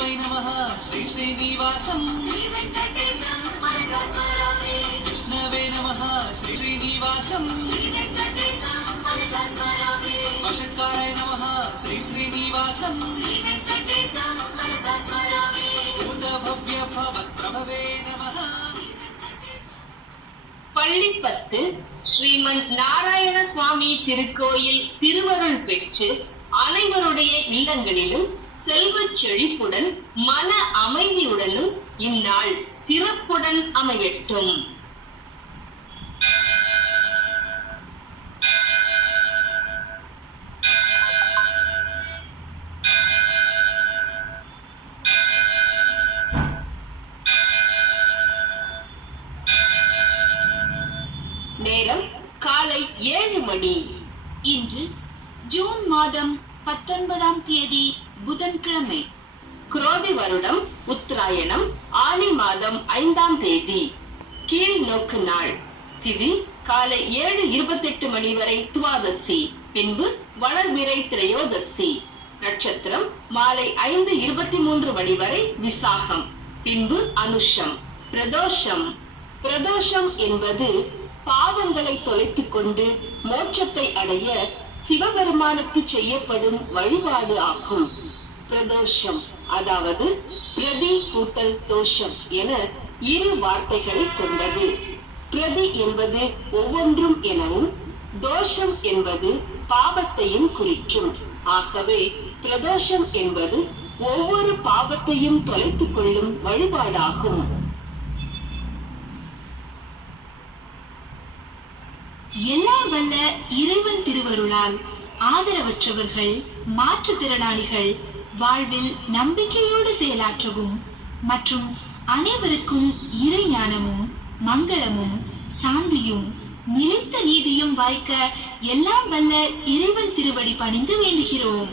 तस्मै नमः श्री श्रीनिवासं विष्णवे नमः श्री श्रीनिवासं वषट्काराय नमः श्री श्रीनिवासं भूतभव्य भवत्प्रभवे नमः. பள்ளிப்பத்து ஸ்ரீமன் நாராயண சுவாமி திருக்கோயில் திருவருள் பெற்று அனைவருடைய இல்லங்களிலும் செல்வச் செழிப்புடன் மன அமைதியுடனும் இந்நாள் சிறப்புடன் அமையட்டும். நேரம் காலை 7 மணி. இன்று ஜூன் மாதம் 19ஆம் தேதி புதன்கிழமை. குரோதி வருடம் உத்தராயணம் ஆனி மாதம் 5ஆம் தேதி. கீழ் நோக்கு நாள். திதி காலை 7:28 மணி வரை துவாதசி, பின்பு வளர்பிறை திரையோதசி. நட்சத்திரம் மாலை 5:23 மணி வரை விசாகம், பின்பு அனுஷம். பிரதோஷம். பிரதோஷம் என்பது பாவங்களை தொலைத்துக் கொண்டு மோட்சத்தை அடைய சிவபெருமானுக்கு செய்யப்படும் வழிபாடு ஆகும். பிரதோஷம் அதாவது பிரதி கூட்டல் தோஷம் என இரு வார்த்தைகளை கொண்டது. பிரதி என்பது ஒவ்வொன்றும் எனவும், தோஷம் என்பது பாவத்தையும் குறிக்கும். ஆகவே பிரதோஷம் என்பது ஒவ்வொரு பாவத்தையும் தொலைத்துக் கொள்ளும் வழிபாடாகும். எல்லாம் வல்ல இறைவன் திருவருளால் ஆதரவற்றவர்கள், மாற்றுத்திறனாளிகள் வாழ்வில் நம்பிக்கையோடு செயலாற்றவும் மற்றும் அனைவருக்கும் இறை ஞானமும் மங்களமும் சாந்தியும் நிலைத்த நீதியும் வாய்க்க எல்லாம் வல்ல இறைவன் திருவடி பணிந்து வேண்டுகிறோம்.